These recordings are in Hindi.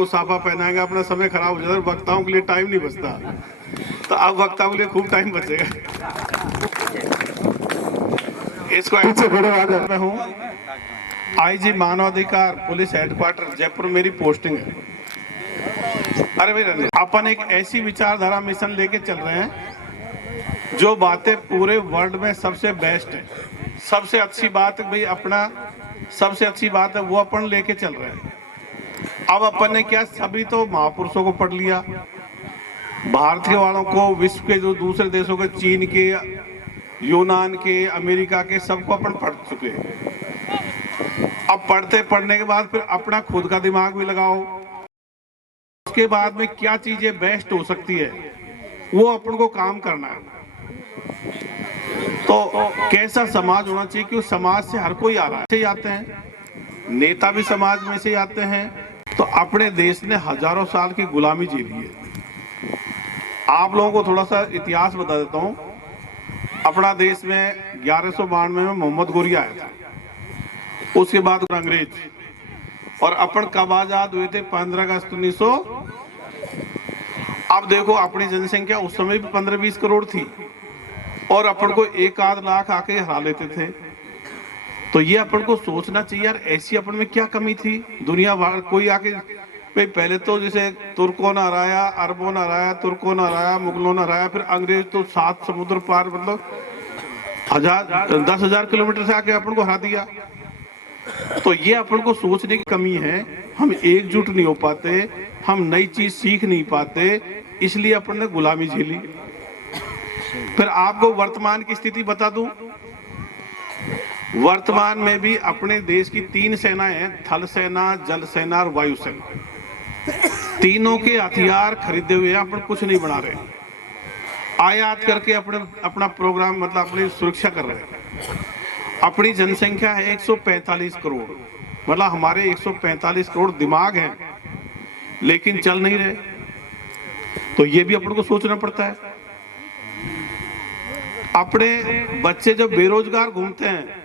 को साफा पहनाएंगे, अपना समय खराब हो जाता है, वक्ताओं के लिए टाइम नहीं बचता। तो अब वक्ताओं के लिए खूब टाइम बचेगा। इसको ऐसे मैं हूँ आईजी मानवाधिकार पुलिस हेडक्वार्टर जयपुर, मेरी पोस्टिंग है। अरे भाई, अपन एक ऐसी विचारधारा मिशन लेके चल रहे हैं जो बातें पूरे वर्ल्ड में सबसे बेस्ट है, सबसे अच्छी बात है भाई, अपना सबसे अच्छी बात है वो अपन लेके चल रहे हैं। अब अपन ने क्या, सभी तो महापुरुषों को पढ़ लिया, भारतीय वालों को, विश्व के जो दूसरे देशों के, चीन के, यूनान के, अमेरिका के, सबको अपन पढ़ चुके हैं। अब पढ़ने के बाद फिर अपना खुद का दिमाग भी लगाओ, उसके बाद में क्या चीजें बेस्ट हो सकती है वो अपन को काम करना है। तो कैसा समाज होना चाहिए कि उस समाज से हर कोई आ रहा है, से आते हैं, नेता भी समाज में से आते हैं। तो अपने देश ने हजारों साल की गुलामी झेली है। आप लोगों को थोड़ा सा इतिहास बता देता हूं। अपना देश में 1192 में मोहम्मद गोरी आया था, उसके बाद अंग्रेज, और अपन कब आजाद हुए थे? 15 अगस्त 1900। अब देखो अपनी जनसंख्या उस समय भी 15-20 करोड़ थी और अपन को 1-आध लाख आके हरा लेते थे। तो ये अपन को सोचना चाहिए यार, ऐसी अपन में क्या कमी थी? दुनिया भर कोई आके भाई, पहले तो जैसे तुर्कों ने हराया, अरबों ने हराया, तुर्कों ने हराया, मुगलों ने हराया, फिर अंग्रेज तो 7 समुद्र पार, मतलब 10,000 किलोमीटर से आके अपन को हरा दिया। तो ये अपन को सोचने की कमी है, हम एकजुट नहीं हो पाते, हम नई चीज सीख नहीं पाते, इसलिए अपन ने गुलामी झेली। फिर आपको वर्तमान की स्थिति बता दूं, वर्तमान में भी अपने देश की 3 सेनाएं हैं, थल सेना, जल सेना और वायु सेना। तीनों के हथियार खरीदे हुए हैं, अपन कुछ नहीं बना रहे, आयात करके अपना प्रोग्राम, मतलब अपनी सुरक्षा कर रहे हैं। अपनी जनसंख्या है 145 करोड़, मतलब हमारे 145 करोड़ दिमाग हैं लेकिन चल नहीं रहे। तो ये भी अपन को सोचना पड़ता है। अपने बच्चे जब बेरोजगार घूमते हैं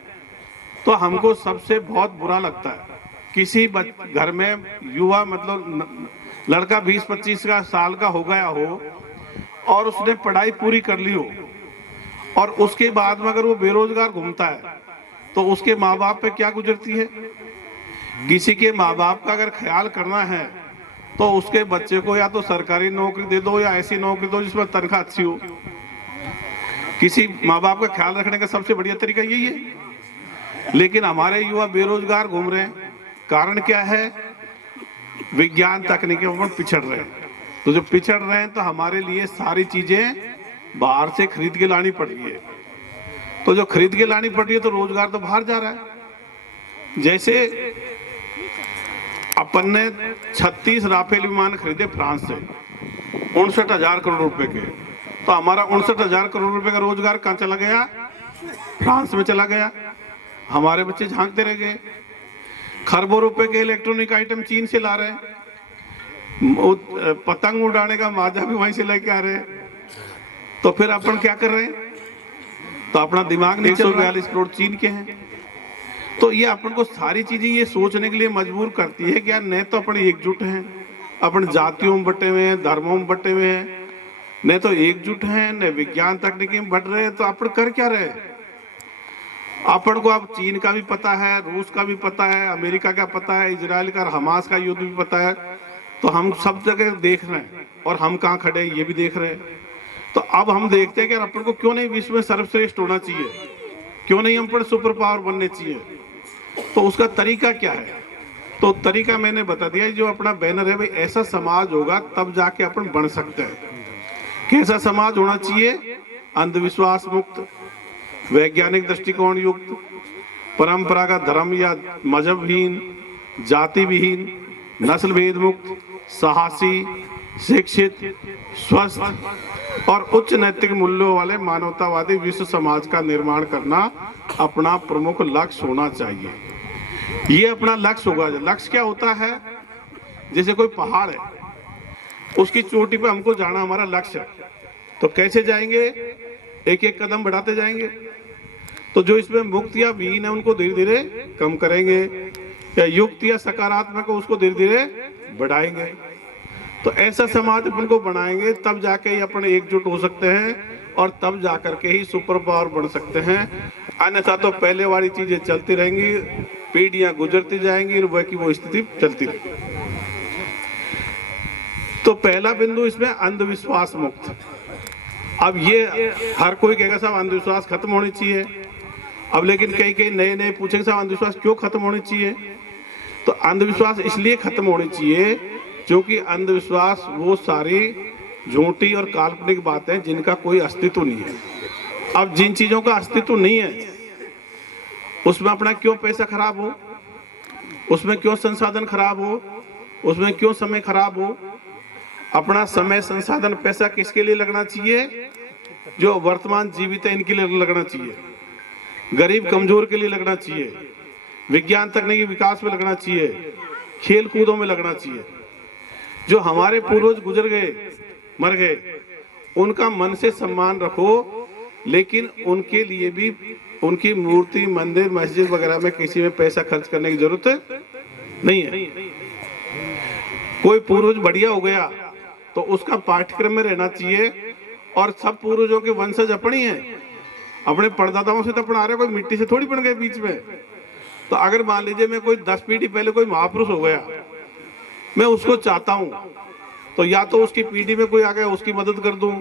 तो हमको सबसे बहुत बुरा लगता है। किसी घर में युवा, मतलब लड़का 20-25 साल का हो गया हो और उसने पढ़ाई पूरी कर ली हो और उसके बाद में अगर वो बेरोजगार घूमता है तो उसके माँ बाप पे क्या गुजरती है? किसी के माँ बाप का अगर ख्याल करना है तो उसके बच्चे को या तो सरकारी नौकरी दे दो या ऐसी नौकरी दो जिसमें तनख्वाह अच्छी हो। किसी माँ बाप का ख्याल रखने का सबसे बढ़िया तरीका यही है। लेकिन हमारे युवा बेरोजगार घूम रहे हैं, कारण क्या है? विज्ञान तकनीकी पर पिछड़ रहे हैं। तो जो पिछड़ रहे हैं तो हमारे लिए सारी चीजें बाहर से खरीद के लानी पड़ रही है। तो जो खरीद के लानी पड़ रही है तो रोजगार तो बाहर जा रहा है। जैसे अपन ने 36 राफेल विमान खरीदे फ्रांस से 59,000 करोड़ रुपए के, तो हमारा 59,000 करोड़ रुपए का रोजगार कहां चला गया? फ्रांस में चला गया। हमारे बच्चे झांकते रह गए। खरबों रुपए के इलेक्ट्रॉनिक आइटम चीन से ला रहे हैं, पतंग उड़ाने का माजा भी वहीं से लेके आ रहे हैं। तो फिर अपन क्या कर रहे हैं? तो अपना दिमाग नहीं चल रहा। 142 करोड़ चीन के हैं। तो ये अपन को सारी चीजें ये सोचने के लिए मजबूर करती है कि यार न तो अपन एकजुट हैं, अपन जातियों में बटे हुए हैं, धर्मों में बटे हुए हैं, न तो एकजुट हैं, न विज्ञान तकनीकी में बट रहे हैं। तो अपन कर क्या रहे? अपन को अब चीन का भी पता है, रूस का भी पता है, अमेरिका का पता है, इजराइल का, हमास का युद्ध भी पता है। तो हम सब जगह देख रहे हैं और हम कहाँ खड़े हैं ये भी देख रहे हैं। तो अब हम देखते हैं कि अपन को क्यों नहीं विश्व में सर्वश्रेष्ठ होना चाहिए, क्यों नहीं हम पर सुपर पावर बनने चाहिए। तो उसका तरीका क्या है? तो तरीका मैंने बता दिया, जो अपना बैनर है भाई, ऐसा समाज होगा तब जाके अपन बन सकते हैं। कैसा समाज होना चाहिए? अंधविश्वास मुक्त, वैज्ञानिक दृष्टिकोण युक्त, परंपरागत धर्म या मजहबहीन, जाति विहीन, नस्ल भेद मुक्त, साहसी, शिक्षित, स्वस्थ और उच्च नैतिक मूल्यों वाले मानवतावादी विश्व समाज का निर्माण करना अपना प्रमुख लक्ष्य होना चाहिए। ये अपना लक्ष्य होगा। लक्ष्य क्या होता है? जैसे कोई पहाड़ है, उसकी चोटी पे हमको जाना हमारा लक्ष्य है। तो कैसे जाएंगे? एक एक कदम बढ़ाते जाएंगे। तो जो इसमें मुक्त या विहीन है उनको धीरे धीरे कम करेंगे, या युक्त या सकारात्मक है उसको धीरे धीरे बढ़ाएंगे। तो ऐसा समाज अपन को बनाएंगे, तब जाके ही अपन एकजुट हो सकते हैं और तब जाकर के ही सुपर पावर बन सकते हैं। अन्यथा तो पहले वाली चीजें चलती रहेंगी, पीढ़ियां गुजरती जाएंगी और वह की वो स्थिति चलती रहेगी। तो पहला बिंदु इसमें अंधविश्वास मुक्त। अब ये हर कोई कहेगा साहब अंधविश्वास खत्म होनी चाहिए। अब लेकिन कई कई नए नए पूछेंगे साहब अंधविश्वास क्यों खत्म होनी चाहिए? तो अंधविश्वास इसलिए खत्म होनी चाहिए क्योंकि अंधविश्वास वो सारी झूठी और काल्पनिक बातें जिनका कोई अस्तित्व नहीं है। अब जिन चीजों का अस्तित्व नहीं है उसमें अपना क्यों पैसा खराब हो, उसमें क्यों संसाधन खराब हो, उसमें क्यों समय खराब हो? अपना समय संसाधन पैसा किसके लिए लगना चाहिए? जो वर्तमान जीवित है इनके लिए लगना चाहिए, गरीब कमजोर के लिए लगना चाहिए, विज्ञान तकनीकी विकास में लगना चाहिए, खेल कूदों में लगना चाहिए। जो हमारे पूर्वज गुजर गए, मर गए, उनका मन से सम्मान रखो, लेकिन उनके लिए भी उनकी मूर्ति, मंदिर, मस्जिद वगैरह में किसी में पैसा खर्च करने की जरूरत नहीं है। कोई पूर्वज बढ़िया हो गया तो उसका पाठ्यक्रम में रहना चाहिए। और सब पूर्वजों के वंशज अपनी हैं, अपने परदादाओं से तो अपन आ रहे, कोई मिट्टी से थोड़ी बन गए बीच में। तो अगर मान लीजिए मैं कोई 10 पीढ़ी पहले कोई महापुरुष हो गया, मैं उसको चाहता हूं तो या तो उसकी पीढ़ी में कोई आ गया उसकी मदद कर दूं,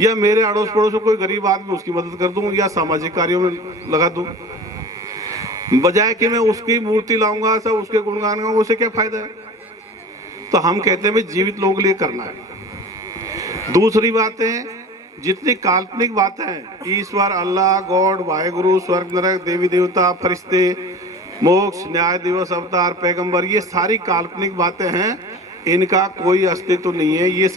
या मेरे अड़ोस पड़ोस में कोई गरीब आदमी उसकी मदद कर दूं, या सामाजिक कार्यों में लगा दूं, बजाय कि मैं उसकी मूर्ति लाऊंगा, सब उसके गुणगान गाऊंगा, उससे क्या फायदा है? तो हम कहते हैं भाई जीवित लोगों के लिए करना है। दूसरी बात है, जितनी काल्पनिक बातें हैं, ईश्वर, अल्लाह, गॉड, वाहेगुरु, स्वर्ग नरक, देवी देवता, फरिश्ते, मोक्ष, न्याय दिवस, अवतार, पैगंबर, ये सारी काल्पनिक बातें हैं, इनका कोई अस्तित्व नहीं है। ये